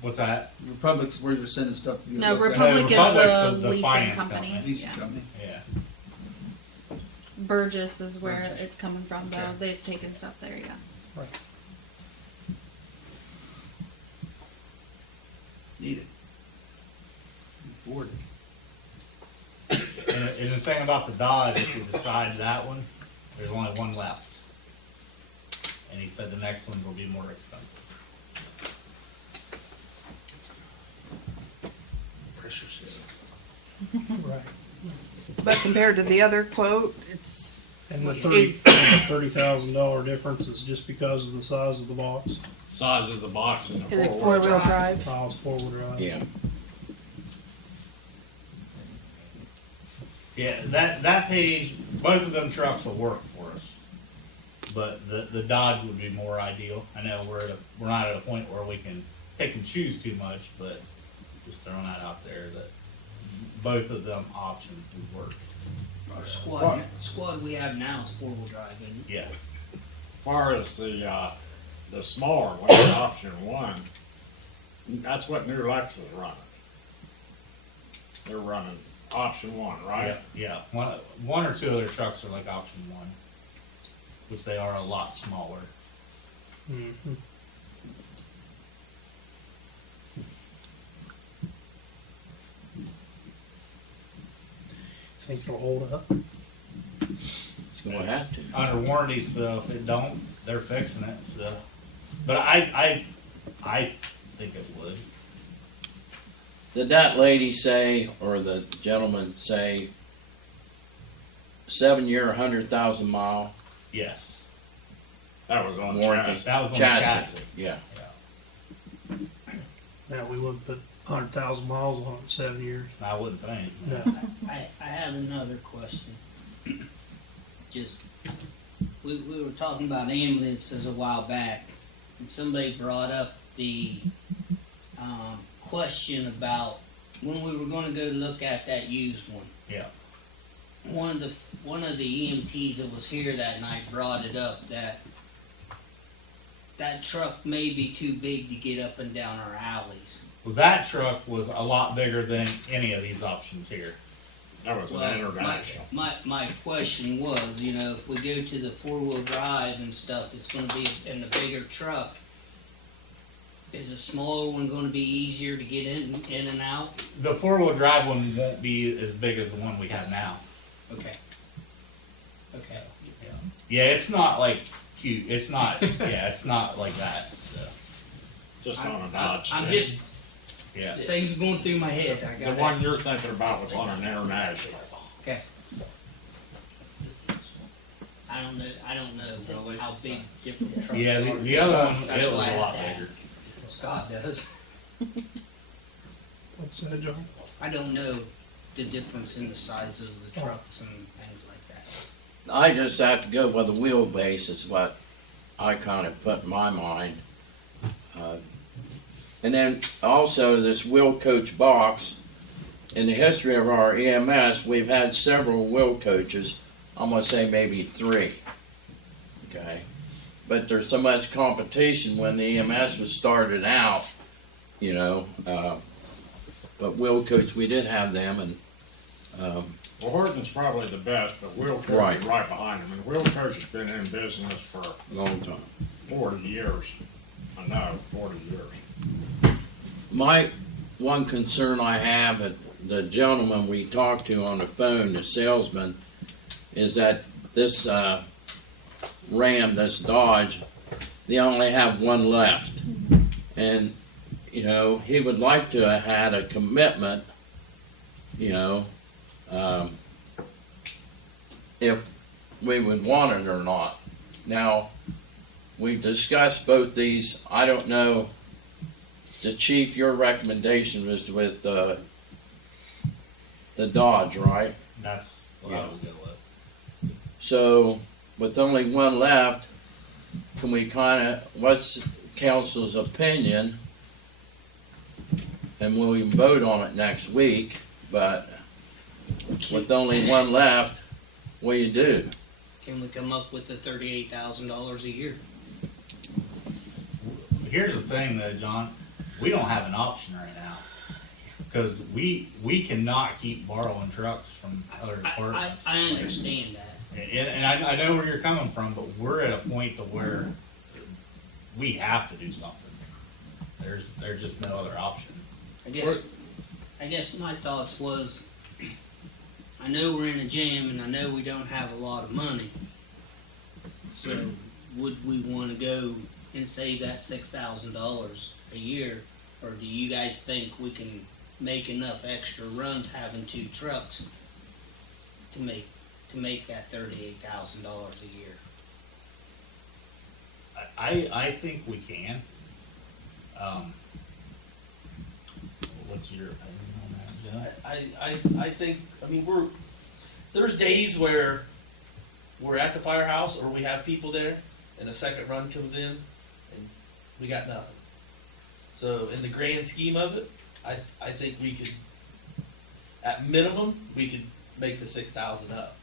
What's that? Republic's where you're sending stuff to get No, looked at. Republic is Republic's the leasing finance company. Leasing Yeah. company. Yeah. Burgess is where it's coming from, though. Okay. They've taken stuff there, yeah. Need it. Afford it. And the thing about the Dodge, if we decide that one, there's only one left. And he said the next ones will be more expensive. Pressure sale. Right. but compared to the other quote, it's, And the $30,000 difference is just because of the size of the box. Size of the box and the and it's four-wheel four-wheel drive. drive. Miles forward drive. Yeah. Yeah, that page, both of them trucks will work for us. But the Dodge would be more ideal. I know we're not at a point where we can pick and choose too much, but just throwing that out there that both of them options would work. Our squad we have now is four-wheel drive, isn't it? Yeah. As far as the smaller one, the option one, that's what New Lex is running. They're running option one, right? Yeah. One or two other trucks are like option one, which they are a lot smaller. Mm-hmm. Think it'll hold up? It's gonna have to. Under warranty, so if it don't, they're fixing it, so. But I think it would. Did that lady say, or the gentleman say, 7-year, 100,000 mile Yes. That was on warranty? chassis. That was on the chassis. Yeah. Now, we wouldn't put 100,000 miles on it in 7 years. I wouldn't think. No. I have another question. Just, we were talking about ambulances a while back, and somebody brought up the, question about when we were gonna go look at that used one. Yeah. One of the EMTs that was here that night brought it up that truck may be too big to get up and down our alleys. Well, that truck was a lot bigger than any of these options here. That was an Well, international. My question was, if we go to the four-wheel drive and stuff, it's gonna be in the bigger truck. Is the smaller one gonna be easier to get in and out? The four-wheel drive one won't be as big as the one we have now. Okay. Okay. Yeah, it's not like cute. It's not. Yeah, it's not like that. So, Just on a Dodge. I'm Chassis. just, yeah. things going through my head, I The got one you're thinking about was on an international. Okay. I don't know how big different trucks are. Yeah, the other one, That's it was why I a lot asked. bigger. Scott does. What's that, John? I don't know the difference in the sizes of the trucks and things like that. I just have to go with the wheelbase is what I kind of put in my mind. And then also this wheel coach box. In the history of our EMS, we've had several wheel coaches. I'm gonna say maybe 3. Okay, but there's so much competition when the EMS was started out, But wheel coach, we did have them, and Well, Horton's probably the best, but Wheel Coach Right. is right behind him. And Wheel Coach has been in business for a long time. 40 years. I know, 40 years. My one concern I have, at the gentleman we talked to on the phone, the salesman, is that this Ram, this Dodge, they only have one left. And, you know, he would like to have had a commitment, you know, if we would want it or not. Now, we discussed both these. I don't know, the chief, your recommendation was with the Dodge, right? That's what I would go with. So, with only one left, can we what's council's opinion? And we can vote on it next week, but with only one left, what do you do? Can we come up with the $38,000 a year? Here's the thing though, John, we don't have an option right now. Cause we cannot keep borrowing trucks from other departments. I understand that. And I know where you're coming from, but we're at a point to where we have to do something. There's just no other option. I guess my thoughts was, I know we're in a jam and I know we don't have a lot of money. So would we want to go and save that $6,000 a year? Or do you guys think we can make enough extra runs having 2 trucks to make that $38,000 a year? I think we can. What's your opinion on that, Jeff? I think, I mean, there's days where we're at the firehouse or we have people there and a second run comes in and we got nothing. So in the grand scheme of it, I think we could, at minimum, we could make the 6,000 up,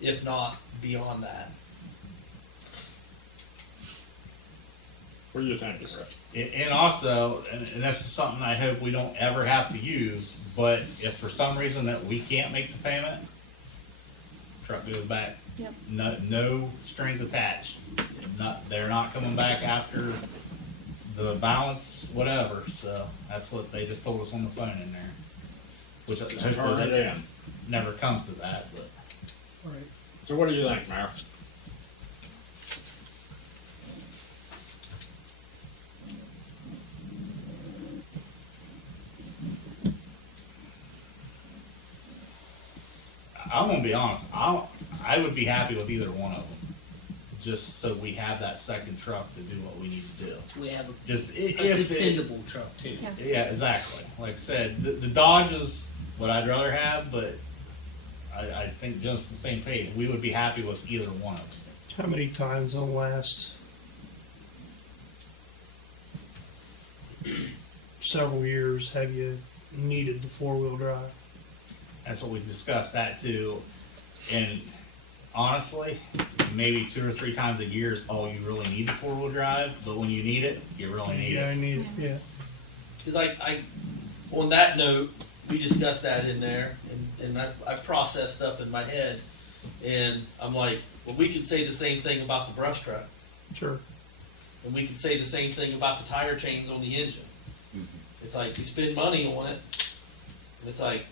if not beyond that. What do you think, Chris? And also, and this is something I hope we don't ever have to use, but if for some reason that we can't make the payment, truck goes back. Yep. No strings attached. They're not coming back after the balance, whatever. So that's what they just told us on the phone in there. Which hopefully Turn it in. never comes to that, but. So what do you think, Mayor? I'm gonna be honest. I would be happy with either one of them, just so we have that second truck to do what we need to do. We have a Just dependable truck too. Yeah. Yeah, exactly. Like I said, the Dodge is what I'd rather have, but I think just the same page. We would be happy with either one of them. How many times in the last several years have you needed the 4-wheel drive? That's what we discussed that too. And honestly, maybe 2 or 3 times a year is all you really need the 4-wheel drive. But when you need it, you really need Yeah, I it. need, yeah. Because on that note, we discussed that in there, and I processed up in my head, and I'm like, well, we could say the same thing about the brush truck, Sure. and we could say the same thing about the tire chains on the engine. It's like, we spend money on it, and it's like,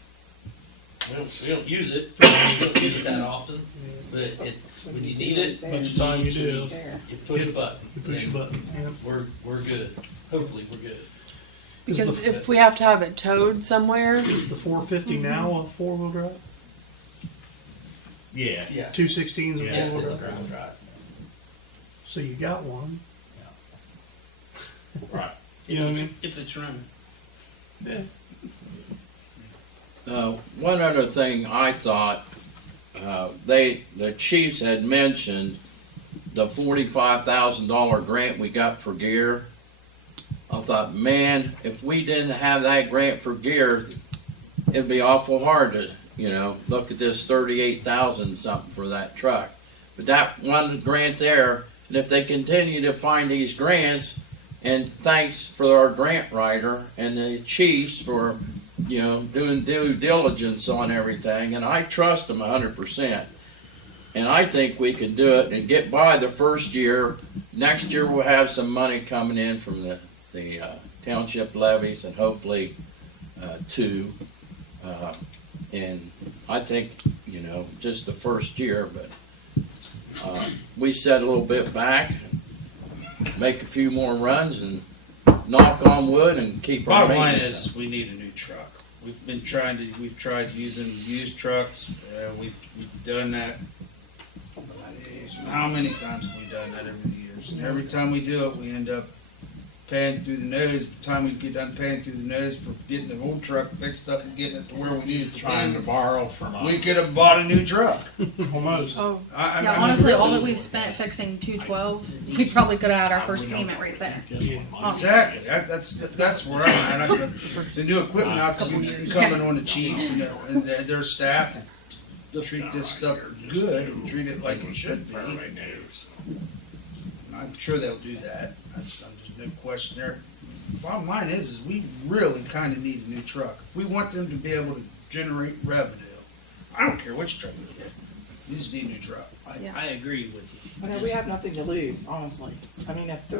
we don't use it, we don't use it that often, but it's, when you need it, But the time you do, you push a button. you push a and button. Yeah. We're good. Hopefully, we're good. Because if we have to have it towed somewhere, Is the 450 now a 4-wheel drive? Yeah. Yeah. 216s a Yeah, 4-wheel it's a drive? ground drive. So you got one. Right. You know what I mean? If it's running. Yeah. One other thing I thought, the chiefs had mentioned the $45,000 grant we got for gear. I thought, man, if we didn't have that grant for gear, it'd be awful hard to, look at this 38,000 something for that truck. But that one grant there, and if they continue to find these grants, and thanks for our grant writer and the chiefs for, doing due diligence on everything, and I trust them 100%. And I think we can do it and get by the first year. Next year we'll have some money coming in from the township levies, and hopefully 2. And I think, just the first year, but We set a little bit back, make a few more runs and knock on wood and keep our Bottom line maintenance is, we need a new truck. We've tried using used trucks, we've done that. How many times have we done that over the years? And every time we do it, we end up paying through the nose. By the time we get done paying through the nose for getting the old truck fixed up and getting it to where we need it to Trying to be, borrow from us. we could have bought a new truck. Almost. Oh, I yeah, mean, honestly, all really. that we've spent fixing 212, we probably could have had our first payment right there. Exactly. That's where I'm at. The new equipment now is incumbent on the chiefs and their staff to treat this stuff good and treat it like it should be. I'm sure they'll do that. There's no question there. Bottom line is we really kind of need a new truck. If we want them to be able to generate revenue, I don't care which truck we get. We just need a new truck. I agree with you. I know, we have nothing to lose, honestly. I mean, if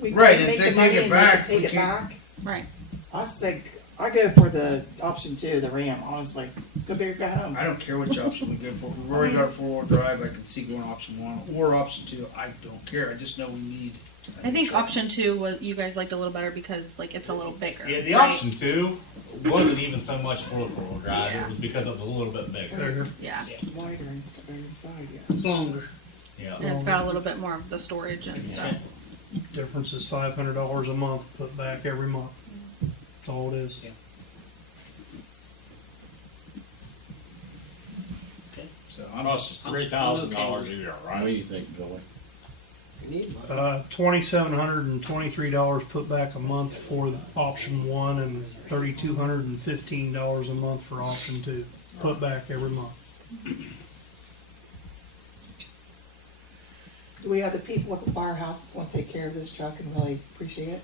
we Right, make if they the money take it and back, they can we take it can't- back, Right. I say, I go for the option 2, the Ram, honestly. Go big or go home. I don't care which option we go for. If we've already got a 4-wheel drive, I can see going option 1 or option 2. I don't care. I just know we need a I new think truck. option 2 was you guys liked a little better because like it's a little bigger. Yeah, the right? option 2 wasn't even so much for the four-wheel drive, Yeah. it was because it was a little bit bigger. Bigger. Yeah. Wider and stuff inside, yeah. It's longer. Yeah. And it's got a little bit more of the storage and stuff. Difference is $500 a month put back every month. That's all it is. So I'm Costs us $3,000 a year, What do right? you think, Joey? $2,723 put back a month for option 1 and $3,215 a month for option 2. Put back every month. Do we have the people at the firehouse want to take care of this truck and really appreciate it?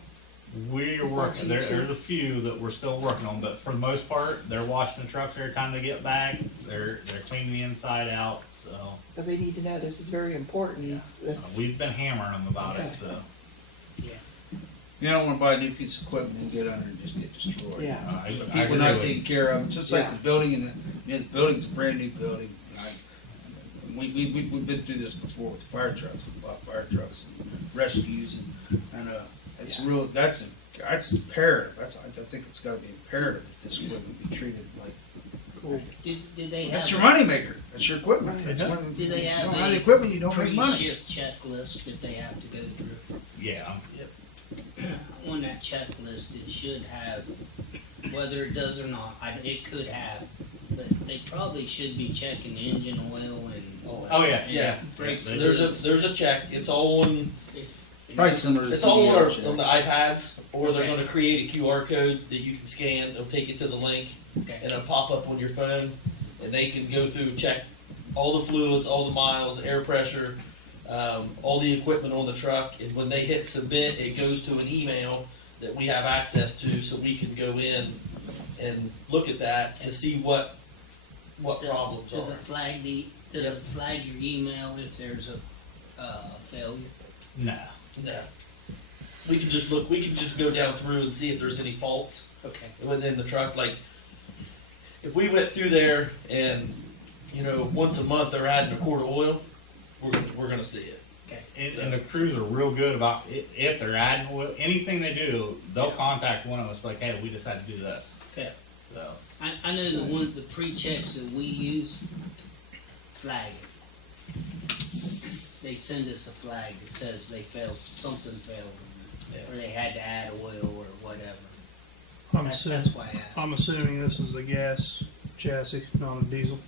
We're working, there's a few that we're still working on, but for the most part, they're washing the trucks every time they get back, they're cleaning the inside out, so. Because they need to know this is very important. We've been hammering them about it, so. You don't want to buy a new piece of equipment and get under and just get destroyed. Yeah. I People agree not with you. taking care of it. It's just like Yeah. the building and the building's a brand new building. We've been through this before with fire trucks. We bought fire trucks and rescues and it's real, that's imperative. I think it's gotta be imperative that this equipment be treated like, Did they have? that's your moneymaker. That's your equipment. That's Yeah. when, Did they you have don't have a the equipment, you don't make money. Pre-shift checklist that they have to go through? Yeah, On that checklist, it should have, whether it does or not, it could have, but they probably should be checking engine oil and. oh, yeah, yeah. Brake There's a check, it's all on, Probably similar to it's all on, CDL, on the iPads, or they're Okay. gonna create a QR code that you can scan, it'll take you to the link, Okay. and it'll pop up on your phone, and they can go through, check all the fluids, all the miles, air pressure, all the equipment on the truck, and when they hit submit, it goes to an email that we have access to, so we can go in and look at that to see what problems Does are. it flag your email if there's a failure? No. No. We can just look, we can just go down through and see if there's any faults Okay. within the truck, like, if we went through there and, once a month they're adding a quart of oil, we're gonna see it. And the crews are real good about, if they're adding oil, anything they do, they'll contact one of us, like, hey, we decided to do this. Yeah. So, I know the pre-checks that we use flag it. They send us a flag that says something failed, or they had to add oil or whatever. That's why I asked. I'm assuming this is a gas chassis, not a diesel.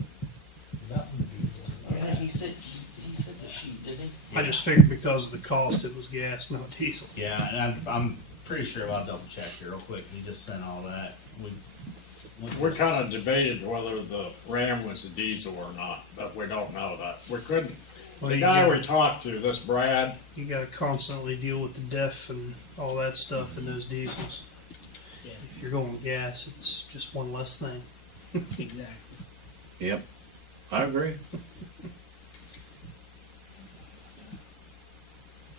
Yeah, he sent the sheet, didn't he? I just figured because of the cost, it was gas, not diesel. yeah, and I'm pretty sure I'll double check here real quick, he just sent all that. We kind of debated whether the Ram was a diesel or not, but we don't know that. We couldn't. Well, The you guy got- we talked to, this Brad, You gotta constantly deal with the DEF and all that stuff in those diesels. Yeah. If you're going gas, it's just one less thing. Exactly. Yep, I agree.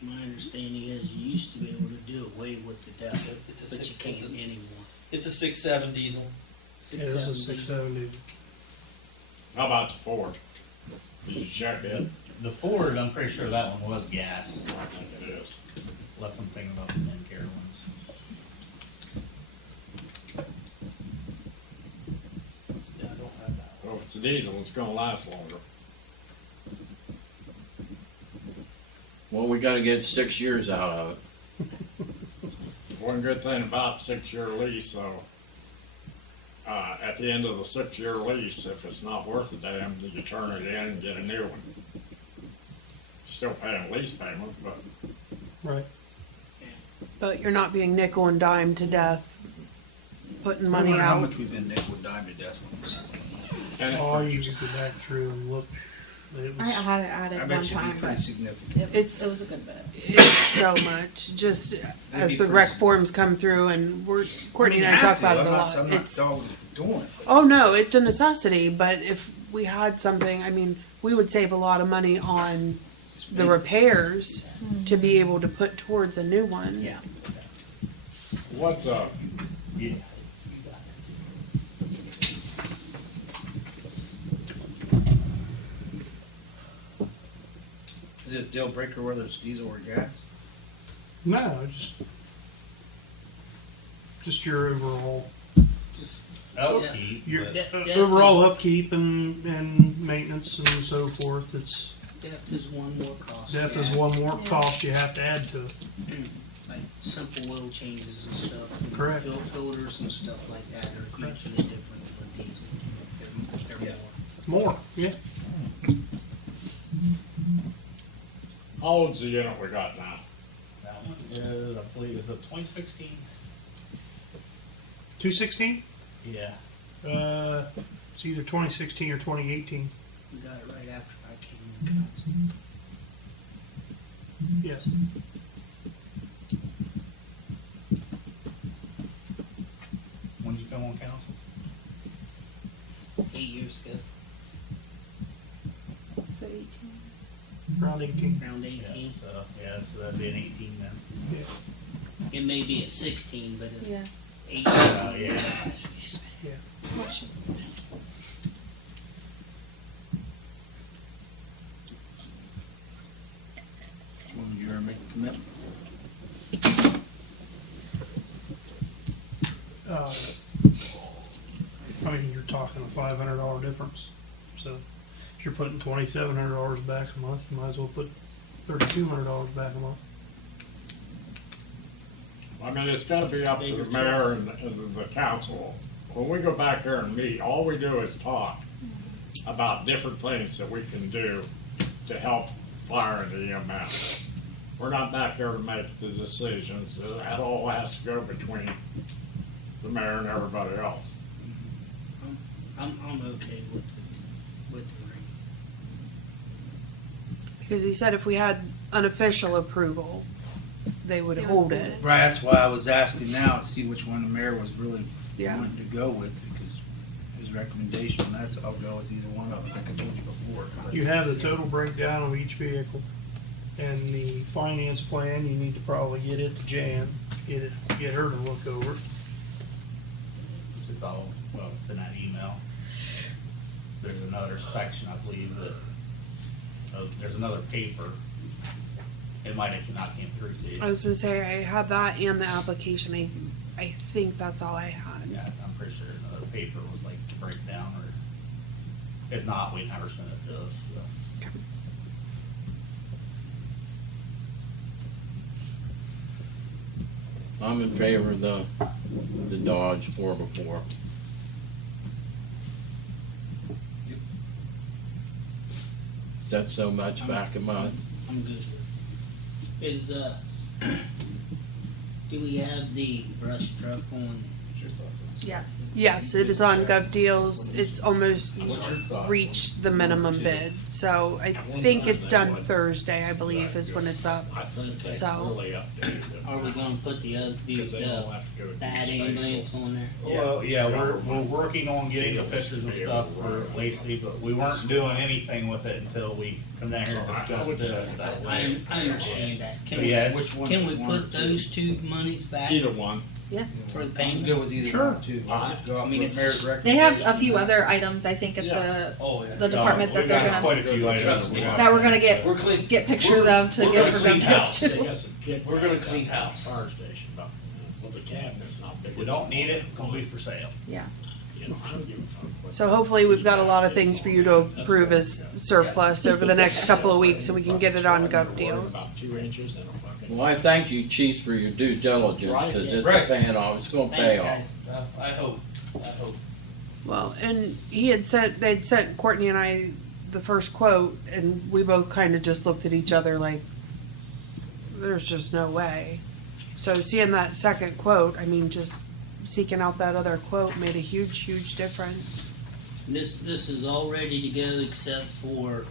My understanding is you used to be able to do away with the DEF, It's a but you six- can't it's a- anymore. It's a 6.7 diesel. Yeah, this is 670. how about the Ford? Did you check it? the Ford, I'm pretty sure that one was gas, I think it is. unless I'm thinking about the Medicare ones. Yeah, I don't have that. Well, if it's a diesel, it's gonna last longer. Well, we gotta get 6 years out of it. One good thing about 6-year lease, though, at the end of the 6-year lease, if it's not worth a damn, you turn it in and get a new one. Still paying lease payment, but Right. But you're not being nickel and dime to death, putting I money wonder how out. much we've been nickel and dime to death on this. and it- Oh, you could go back through and look. It I was, had it added I one bet you'd time, be pretty but significant. It's- it was a good bit. It's so much. Just as be the pretty rec simple. forms come through, and Courtney I mean, and I you talk have to. about it I'm a not- lot. I'm not It's doing it. oh no, it's a necessity. But if we had something, I mean, we would save a lot of money on the repairs to be able to put towards a new one. Yeah. what, Yeah. Is it a deal breaker whether it's diesel or gas? no, just your overall, Just, Upkeep, your but overall upkeep and maintenance and so forth. It's Depth is one more cost. death is one more cost you have to add to it. Like simple oil changes and stuff. And Correct. Filters and stuff like that are Correct. hugely different with diesel. They're Yeah. more. More, yeah. how old's the unit we got now? that one is, I believe, is it 2016? 216? Yeah. It's either 2016 or 2018. We got it right after I came to council. Yes. When did you come on council? 8 years ago, So 18. Around 18. around 18. So that'd be an 18 then. Yeah. It may be a 16, but it's Yeah. 18. Yeah. Excuse me. Bless you. When you're making a commitment. I mean, you're talking a $500 difference. So if you're putting $2,700 back a month, you might as well put $3,200 back a month. I mean, it's gotta be up to the mayor and the council. When we go back there and meet, all we do is talk about different things that we can do to help fire and EMS. We're not back there to make the decisions. That all has to go between the mayor and everybody else. I'm okay with the ring. Because he said if we had unofficial approval, they would hold it. Right, that's why I was asking now to see which one the mayor was really Yeah. wanting to go with, because his recommendation, that's, I'll go with either one of them, like I told you before. 'cause I- You have the total breakdown of each vehicle and the finance plan. You need to probably get it to Jan, get her to look over. It's all, well, it's in that email. There's another section, I believe, that, there's another paper. It might have not came through to you. I was gonna say I had that and the application. I think that's all I had. Yeah, I'm pretty sure another paper was like the breakdown, or if not, we never sent it to us, so. I'm in favor of the Dodge 4x4. Set so much back a month. I'm good with it. Is, do we have the brush truck on? Yes. Yes, it is on Gov Deals. It's almost What's your thought? reached the minimum bid. So I think it's done Thursday, I believe, is when it's up. I think that's So- really updated them. Are we gonna put the other, Because they don't have to go to bad space, ambulance on there? Well, yeah, we're working on getting the pictures and stuff for Lacey, but we weren't doing anything with it until we come down here and discuss this. I understand that. Can Yeah, we, which can we put those two monies back? Either one. for the I'm payment? good with either Sure. one too. Aye. Go I off mean, with it's- mayor's recommendation. They have a few other items, I think, at Oh, yeah. the department that We've they're got gonna, quite a few items we got. that we're gonna get, We're clean, get pictures of to we're give gonna for clean them house. too. They got some kit We're gonna bags clean up at the house. Fire station, but, well, the cabinet's not big. If we don't need it, it's gonna be for sale. Yeah. You know, I don't give a fuck what- So hopefully we've got a lot of things for you to approve as surplus over the next couple of weeks so we can get it on Gov Deals. About 2 inches and a fucking. Well, I thank you, chiefs, for your due diligence, cause it's Right. paying off, it's gonna Thanks, pay off. guys. I hope, I hope. Well, and they'd sent Courtney and I the first quote, and we both kind of just looked at each other like, there's just no way. So seeing that second quote, I mean, just seeking out that other quote made a huge, huge difference. This is all ready to go except for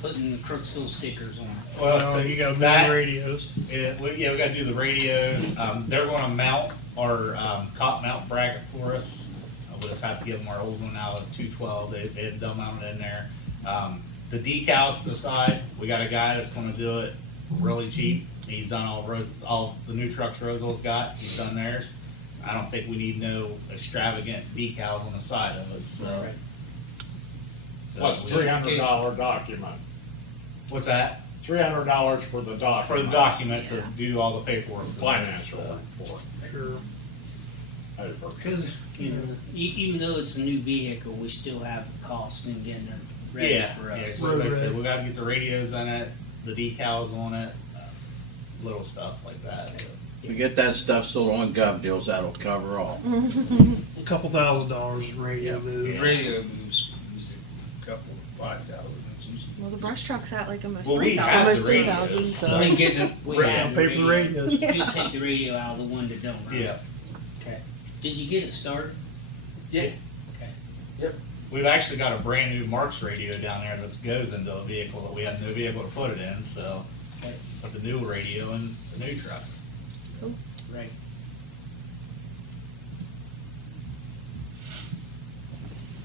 putting the Crooksville stickers on. Well, Well, so you got that- new radios. we gotta do the radios. They're gonna mount our, cop mount bracket for us. We'll just have to give them our old one out of 212. They'll mount it in there. The decals for the side, we got a guy that's gonna do it really cheap. He's done all the new trucks Rosal's got. He's done theirs. I don't think we need no extravagant decals on the side of it, so. What's $300 document? What's that? $300 for the document. For the document to do all the paperwork. Financial So, report. Sure. Paper. Cause You know, even though it's a new vehicle, we still have the cost in getting it ready Yeah, for yeah, us. so like I said, we gotta get the radios in it, the decals on it, little stuff like that. We get that stuff sold on Gov Deals, that'll cover all. A couple $1,000s in radio moves. radio moves, usually a couple, 5,000. Well, the brush truck's at like almost Well, we 3,000. have Almost the 3,000, radios. so. We get it, we I'll have pay for the radios. You take the radio out of the one that don't run. Yeah, Okay. Did you get it started? Yeah. Okay. we've actually got a brand new Marks radio down there that goes into a vehicle that we had no vehicle to put it in, so. Okay. Put the new radio in the new truck. Right.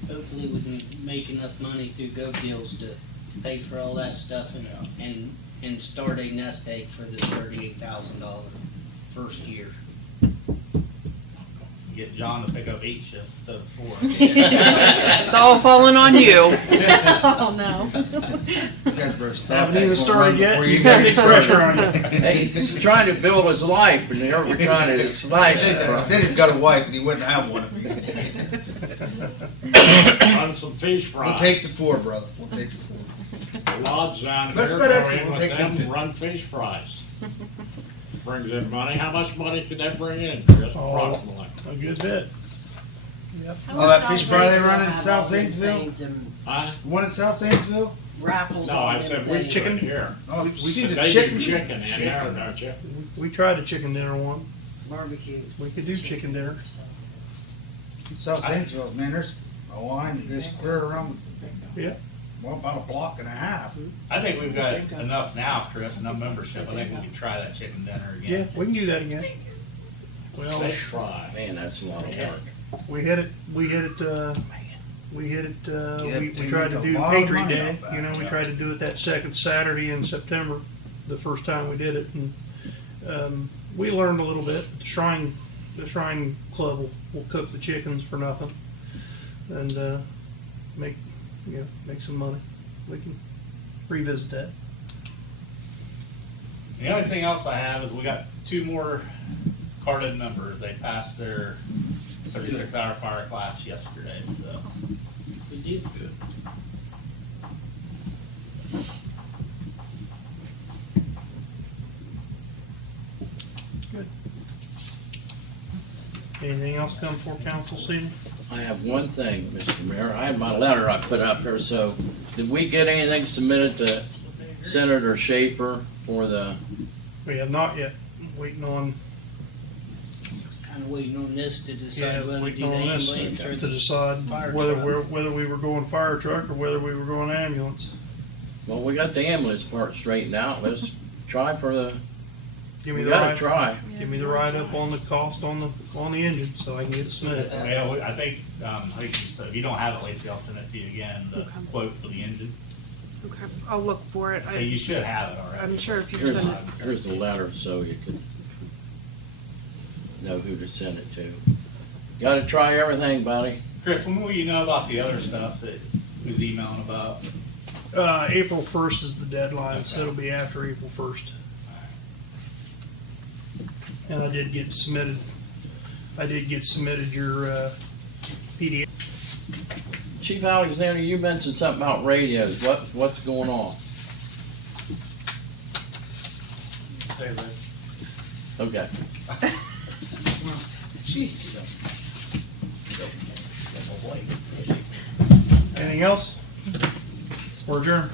Hopefully we can make enough money through Gov Deals to pay for all that stuff and start a nest egg for the $38,000 first year. Get John to pick up 8 shifts instead of 4. It's all falling on you. Oh, no. You guys better stop. Haven't even That's gonna started run yet. before You you got get any pressure on you. Hey, he's trying to build his life, and here we're trying to slice He it from. said he's got a wife and he wouldn't have one. Run some fish fries. We'll take the 4, brother. We'll take the 4. The lodge down That's here, good, go actually, in we'll with take them them, too. run fish fries. Brings in money. How much money could that bring in, Chris, Oh. approximately? A good bit. Yep. Oh, that fish fry they run in South Zanesville? Huh? One in South Zanesville? Raffles. No, I said we Chicken? chicken here. Oh, we see the They do chicken. chicken in there, don't you? We tried a chicken dinner one. Barbecue. We could do chicken dinner. South Zanesville, man, there's a line that goes clear around, Yeah. well, about a block and a half. I think we've got enough now, Chris, enough membership. I think we can try that chicken dinner Yeah, again. we can do that again. Well, Fish fry. Man, that's a lot of work. we hit it, we tried to make do a lot of Patriot money Day, off that. you know, we tried to do it that second Saturday in September, the first time we did it, and, we learned a little bit. The Shrine Club will cook the chickens for nothing, and, make some money. We can revisit that. The only thing else I have is we got 2 more carded members. They passed their 36-hour fire class yesterday, so. Good deal. Good. Good. Anything else come for council, Stephen? I have one thing, Mr. Mayor. I had my letter I put up here, so did we get anything submitted to Senator Schaefer for the, We have not yet, waiting on, Kind of waiting on this to yeah, decide whether to do waiting the on this ambulance or to the decide fire whether truck. whether we were going fire truck or whether we were going ambulance. well, we got the ambulance part straightened out. Let's try for the, Give me we the gotta write, try. give me the write up on the cost on the engine so I can get it submitted. Yeah, I think you said, if you don't have it, Lacey, I'll send it to you again, the Okay. quote for the engine. Okay, I'll look for it. So you should have it already. I'm sure if you Here's, send it. here's the letter, so you could, know who to send it to. Gotta try everything, buddy. Chris, when will you know about the other stuff that was emailing about? April 1st is the deadline, so it'll be after April 1st. And I did get submitted your PDF. Chief Alexander, you mentioned something about radios. What's going on? Okay. Jeez. Anything else? We're adjourned.